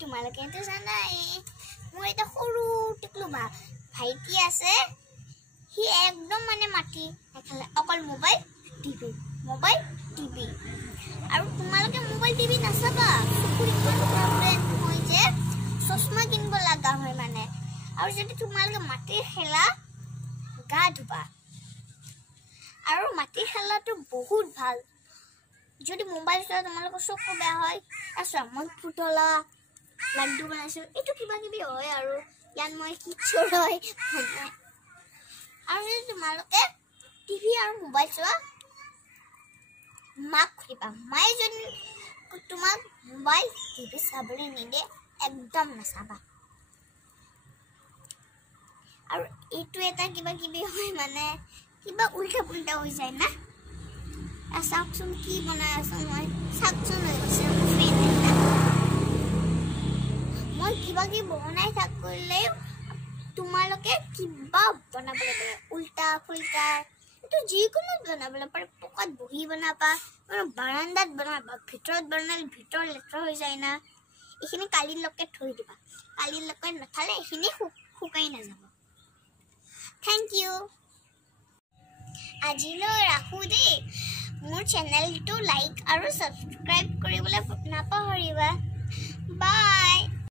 তোমালোকেতো জানাই মোৰ এটা সৰু টিকলু ভাইটি আছে সি একদম মানে মাটি নেখালে অকল মোবাইল টিভি আৰু তোমালোকে মোবাইল টিভি নাচাবা চকুৰ ইমান প্ৰব্লেম হয় যে চশমা কিনিব লগা হয় মানে আৰু যদি তোমালোকে মাটিৰ খেলা গা ধুবা আৰু মাটিৰ খেলাটো বহুত ভাল যদি মোবাইল চোৱা তোমালোকৰ চকু বেয়া হয় আচ্ছা মই পুতলা লাড্ডু বনাইছো এইটো কিবা কিবি হয় আৰু ইয়াত মই কিচৰ হয় আৰু যদি তোমালোকে টিভি আৰু মোবাইল চোৱা মাক খুলিবা মায়ে যদি তোমাক মোবাইল টিভি চাবলৈ নিদিয়ে একদম নাচাবা আৰু এইটো এটা কিবা কিবি হয় মানে কিবা উল্টা পুল্টা হৈ যায় না চাওকচোন কি বনাই আছো মই চাওকচোন হৈ গৈছে মই কিবা কিবি বনাই থাকিলে তোমালোকে কিবা বনাবলৈ পাৰে উল্টা ফুল্টা এইটো যিকোনো বনাবলৈ পাৰে পকাত বহি বনাবা বাৰান্দাত বনাবা ভিতৰত বনালে ভিতৰ লেতেৰা হৈ যায় না এইখিনি কালিলৈকে থৈ দিবা কালিলৈকে নাথালে এইখিনি শুকাই নাযাব থেংক ইউ আজিলৈ ৰাখো দেই মোৰ চেনেলটো লাইক আৰু সাবস্ক্ৰাইব কৰিবলৈ নাপাহৰিবা বাই